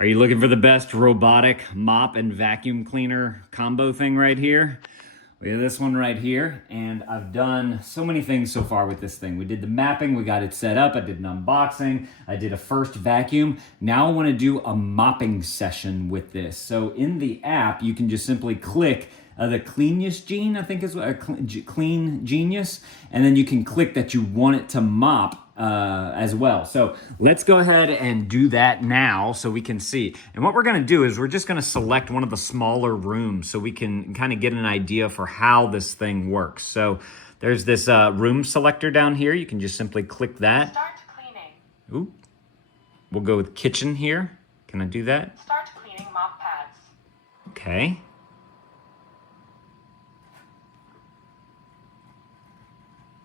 Are you looking for the best robotic mop and vacuum cleaner combo thing right here? We have this one right here, and I've done so many things so far with this thing. We did the mapping, we got it set up, I did an unboxing, I did a first vacuum. Now I wanna do a mopping session with this. So in the app, you can just simply click the Cleanius Gene, I think is what, Clean Genius, and then you can click that you want it to mop as well. So let's go ahead and do that now so we can see. And what we're gonna do is we're just gonna select one of the smaller rooms so we can kind of get an idea for how this thing works. So there's this room selector down here. You can just simply click that. Start cleaning. Ooh. We'll go with kitchen here. Can I do that? Start cleaning mop pads. Okay.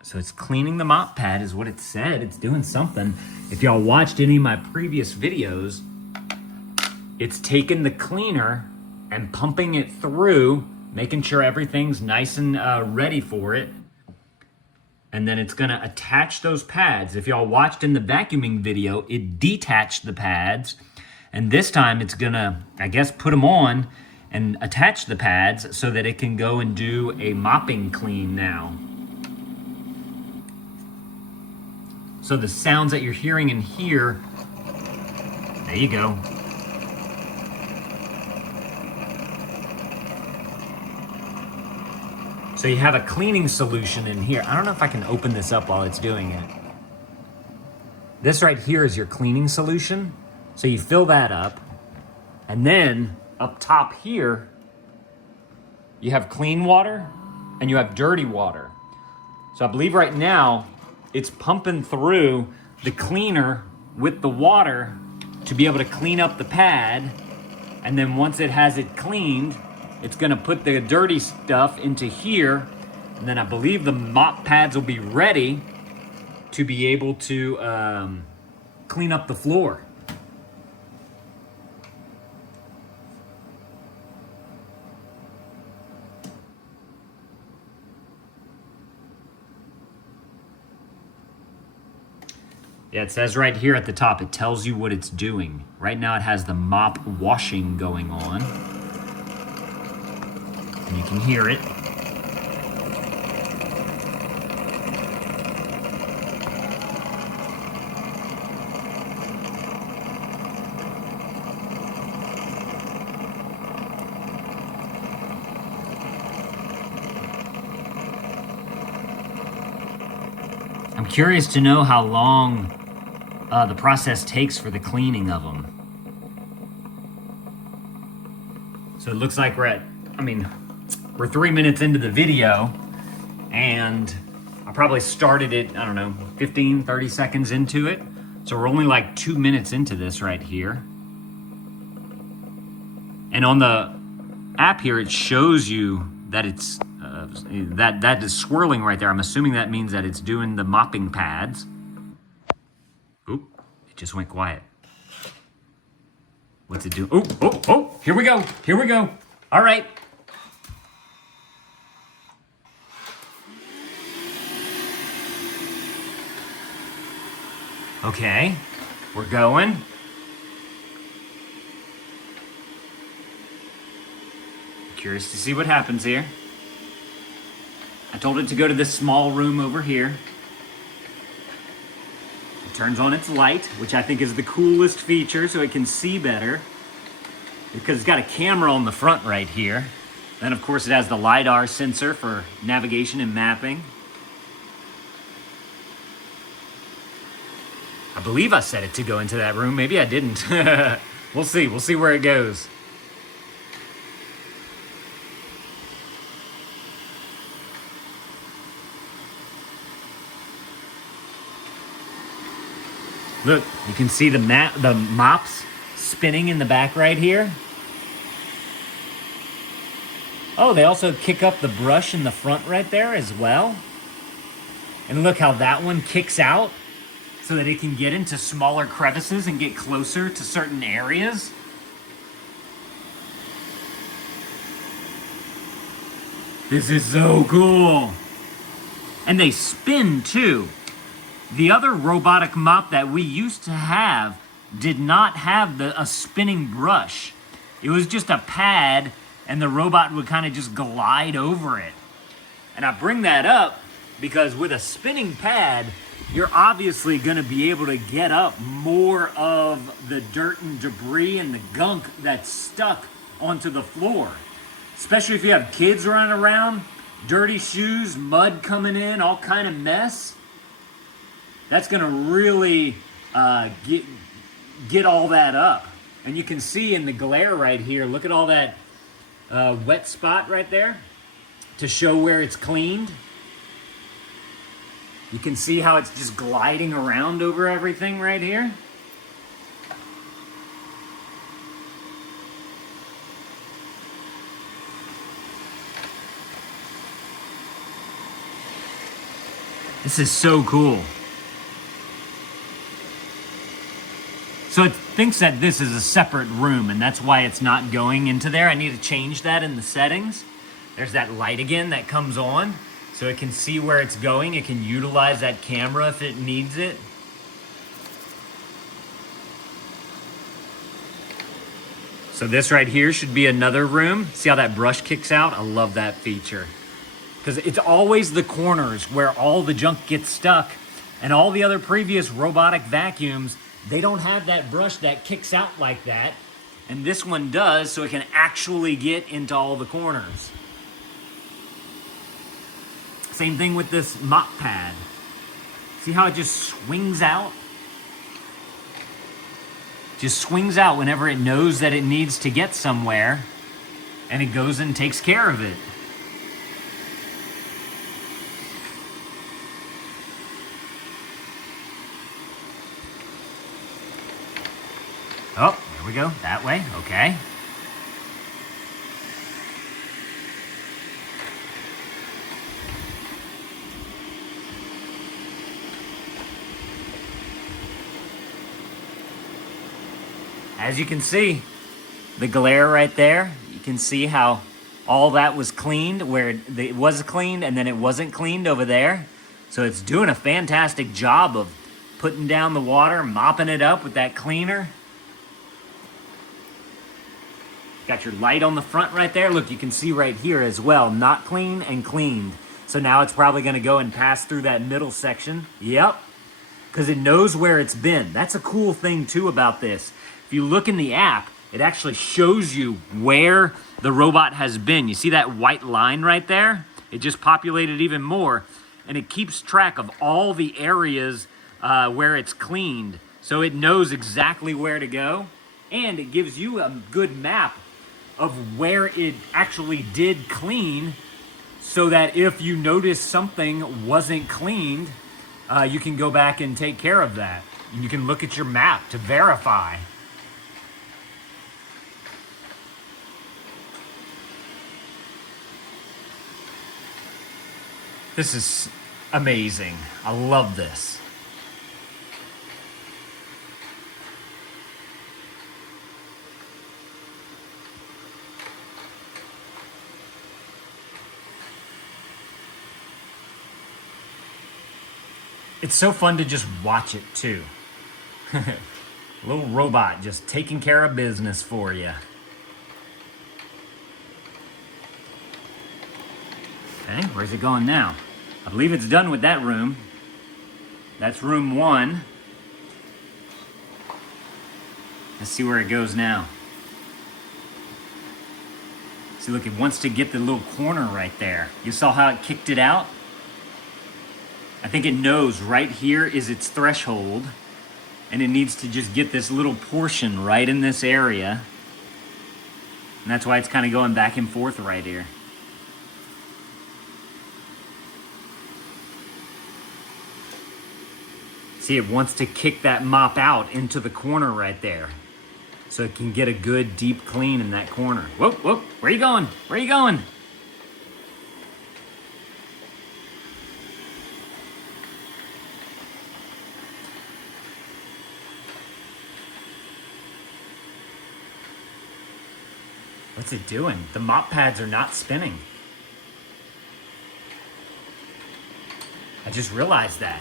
So it's cleaning the mop pad is what it said. It's doing something. If y'all watched any of my previous videos, it's taking the cleaner and pumping it through, making sure everything's nice and ready for it. And then it's gonna attach those pads. If y'all watched in the vacuuming video, it detached the pads. And this time it's gonna, I guess, put them on and attach the pads so that it can go and do a mopping clean now. So the sounds that you're hearing in here, there you go. So you have a cleaning solution in here. I don't know if I can open this up while it's doing it. This right here is your cleaning solution. So you fill that up, and then up top here, you have clean water and you have dirty water. So I believe right now, it's pumping through the cleaner with the water to be able to clean up the pad. And then once it has it cleaned, it's gonna put the dirty stuff into here. And then I believe the mop pads will be ready to be able to clean up the floor. Yeah, it says right here at the top, it tells you what it's doing. Right now it has the mop washing going on. And you can hear it. I'm curious to know how long the process takes for the cleaning of them. So it looks like we're 3 minutes into the video, and I probably started it, I don't know, 15, 30 seconds into it. So we're only like 2 minutes into this right here. And on the app here, it shows you that it's, that is swirling right there. I'm assuming that means that it's doing the mopping pads. Oop, it just went quiet. What's it do? Oh, here we go. Here we go. All right. Okay, we're going. Curious to see what happens here. I told it to go to this small room over here. It turns on its light, which I think is the coolest feature so it can see better, because it's got a camera on the front right here. Then of course it has the LiDAR sensor for navigation and mapping. I believe I set it to go into that room. Maybe I didn't. We'll see. We'll see where it goes. Look, you can see the mops spinning in the back right here. Oh, they also kick up the brush in the front right there as well. And look how that one kicks out so that it can get into smaller crevices and get closer to certain areas. This is so cool. And they spin too. The other robotic mop that we used to have did not have a spinning brush. It was just a pad, and the robot would kind of just glide over it. And I bring that up because with a spinning pad, you're obviously going to be able to get up more of the dirt and debris and the gunk that's stuck onto the floor. Especially if you have kids running around, dirty shoes, mud coming in, all kind of mess. That's going to really get all that up. And you can see in the glare right here, look at all that wet spot right there to show where it's cleaned. You can see how it's just gliding around over everything right here. This is so cool. So it thinks that this is a separate room, and that's why it's not going into there. I need to change that in the settings. There's that light again that comes on, so it can see where it's going. It can utilize that camera if it needs it. So this right here should be another room. See how that brush kicks out? I love that feature. Because it's always the corners where all the junk gets stuck, and all the other previous robotic vacuums, they don't have that brush that kicks out like that. And this one does, so it can actually get into all the corners. Same thing with this mop pad. See how it just swings out? Just swings out whenever it knows that it needs to get somewhere, and it goes and takes care of it. Oh, there we go, that way, okay. As you can see, the glare right there, you can see how all that was cleaned, where it was cleaned and then it wasn't cleaned over there. So it's doing a fantastic job of putting down the water, mopping it up with that cleaner. Got your light on the front right there. Look, you can see right here as well, not clean and cleaned. So now it's probably gonna go and pass through that middle section. Yep, because it knows where it's been. That's a cool thing too about this. If you look in the app, it actually shows you where the robot has been. You see that white line right there? It just populated even more, and it keeps track of all the areas where it's cleaned. So it knows exactly where to go, and it gives you a good map of where it actually did clean, so that if you notice something wasn't cleaned, you can go back and take care of that. And you can look at your map to verify. This is amazing. I love this. It's so fun to just watch it too. Little robot just taking care of business for you. Okay, where's it going now? I believe it's done with that room. That's room 1. Let's see where it goes now. See, look, it wants to get the little corner right there. You saw how it kicked it out? I think it knows right here is its threshold, and it needs to just get this little portion right in this area. And that's why it's kind of going back and forth right here. See, it wants to kick that mop out into the corner right there, so it can get a good deep clean in that corner. Whoa, whoa, where are you going? Where are you going? What's it doing? The mop pads are not spinning. I just realized that.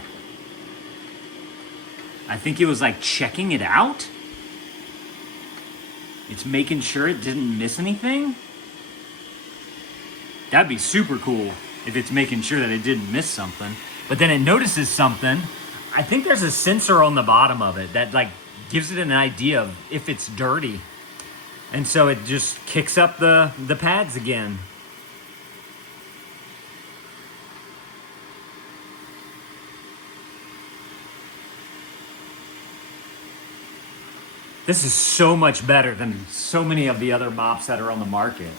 I think it was like checking it out. It's making sure it didn't miss anything. That'd be super cool if it's making sure that it didn't miss something. But then it notices something. I think there's a sensor on the bottom of it that like gives it an idea of if it's dirty. And so it just kicks up the pads again. This is so much better than so many of the other mops that are on the market.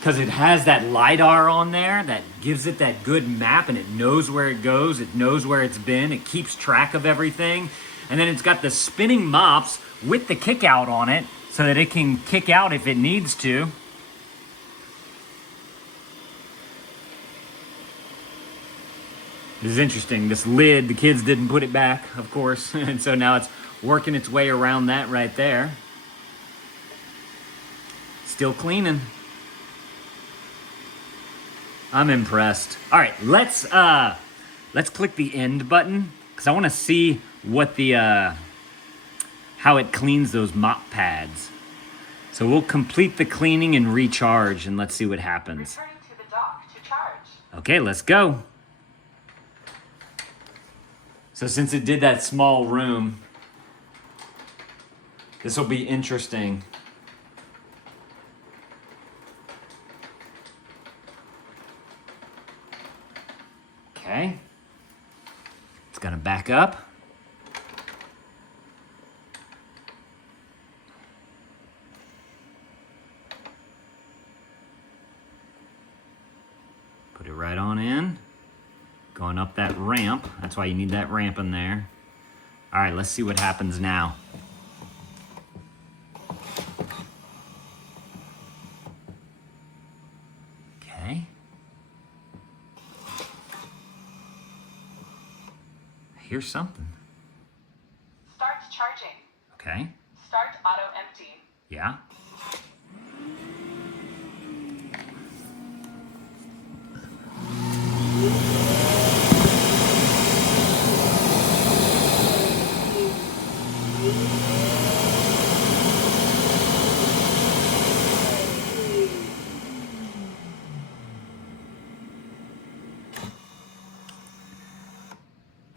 Because it has that LiDAR on there that gives it that good map, and it knows where it goes, it knows where it's been, it keeps track of everything. And then it's got the spinning mops with the kick out on it so that it can kick out if it needs to. This is interesting. This lid, the kids didn't put it back, of course. And so now it's working its way around that right there. Still cleaning. I'm impressed. All right, let's click the end button because I want to see what the how it cleans those mop pads. So we'll complete the cleaning and recharge, and let's see what happens. Returning to the dock to charge. Okay, let's go. So since it did that small room, this will be interesting. Okay. It's gonna back up. Put it right on in. Going up that ramp. That's why you need that ramp in there. All right, let's see what happens now. Okay. Here's something. Start charging. Okay. Start auto empty. Yeah.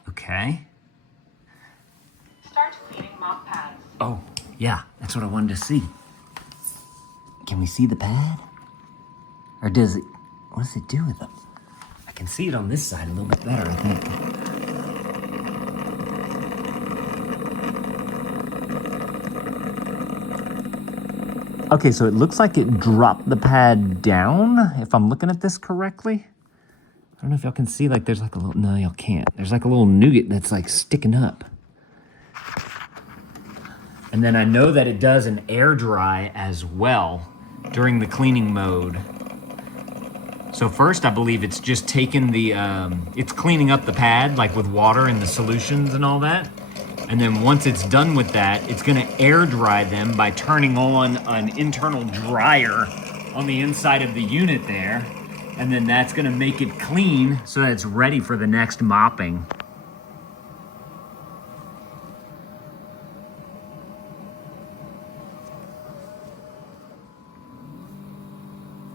Okay. Start cleaning mop pads. Oh, yeah, that's what I wanted to see. Can we see the pad? Or does it, what does it do with them? I can see it on this side a little bit better, I think. Okay, so it looks like it dropped the pad down, if I'm looking at this correctly. I don't know if y'all can see, like, there's like a little, no, y'all can't. There's like a little nougat that's like sticking up. And then I know that it does an air dry as well during the cleaning mode. So first, I believe it's just taking the, it's cleaning up the pad, like with water and the solutions and all that. And then once it's done with that, it's gonna air dry them by turning on an internal dryer on the inside of the unit there. And then that's gonna make it clean so that it's ready for the next mopping.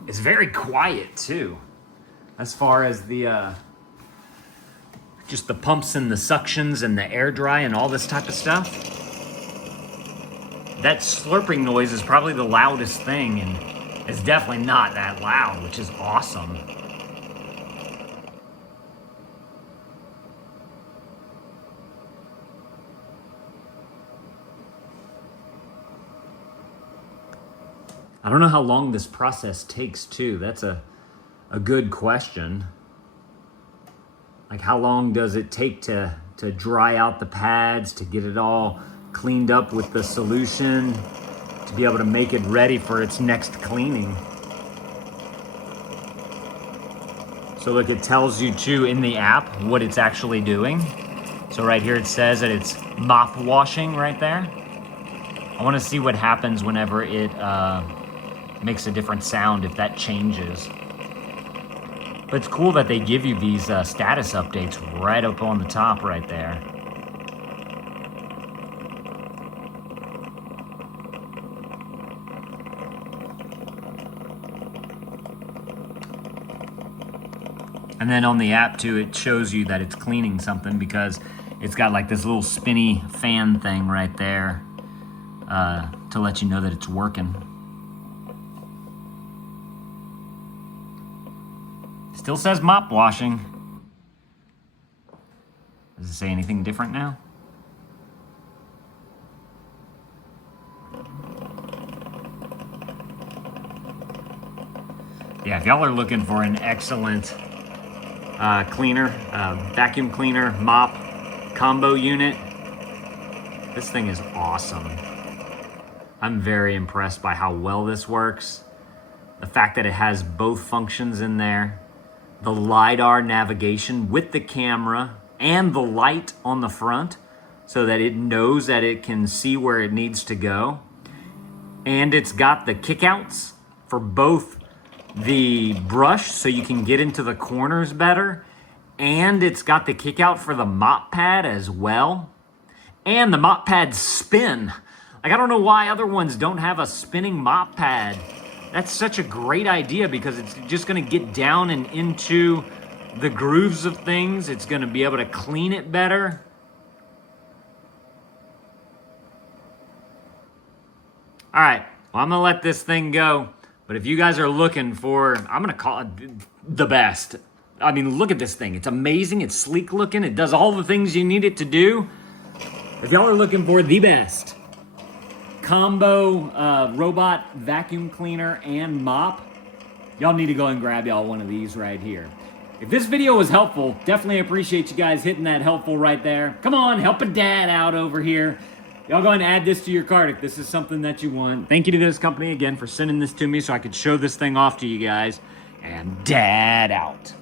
It's very quiet too, as far as the, just the pumps and the suctions and the air dry and all this type of stuff. That slurping noise is probably the loudest thing, and it's definitely not that loud, which is awesome. I don't know how long this process takes too. That's a good question. Like, how long does it take to dry out the pads, to get it all cleaned up with the solution, to be able to make it ready for its next cleaning? So look, it tells you too in the app what it's actually doing. So right here it says that it's mop washing right there. I want to see what happens whenever it makes a different sound, if that changes. But it's cool that they give you these status updates right up on the top right there. And then on the app too, it shows you that it's cleaning something because it's got like this little spinny fan thing right there to let you know that it's working. Still says mop washing. Does it say anything different now? Yeah, if y'all are looking for an excellent cleaner, vacuum cleaner, mop combo unit, this thing is awesome. I'm very impressed by how well this works. The fact that it has both functions in there, the LiDAR navigation with the camera and the light on the front so that it knows that it can see where it needs to go. And it's got the kickouts for both the brush so you can get into the corners better, and it's got the kick out for the mop pad as well. And the mop pads spin. Like, I don't know why other ones don't have a spinning mop pad. That's such a great idea because it's just gonna get down and into the grooves of things. It's gonna be able to clean it better. All right, well, I'm gonna let this thing go. But if you guys are looking for, I'm gonna call it the best. I mean, look at this thing. It's amazing, it's sleek looking, it does all the things you need it to do. If y'all are looking for the best combo robot vacuum cleaner and mop, y'all need to go and grab y'all one of these right here. If this video was helpful, definitely appreciate you guys hitting that helpful right there. Come on, help a dad out over here. Y'all go and add this to your cart if this is something that you want. Thank you to this company again for sending this to me so I could show this thing off to you guys. And dad out.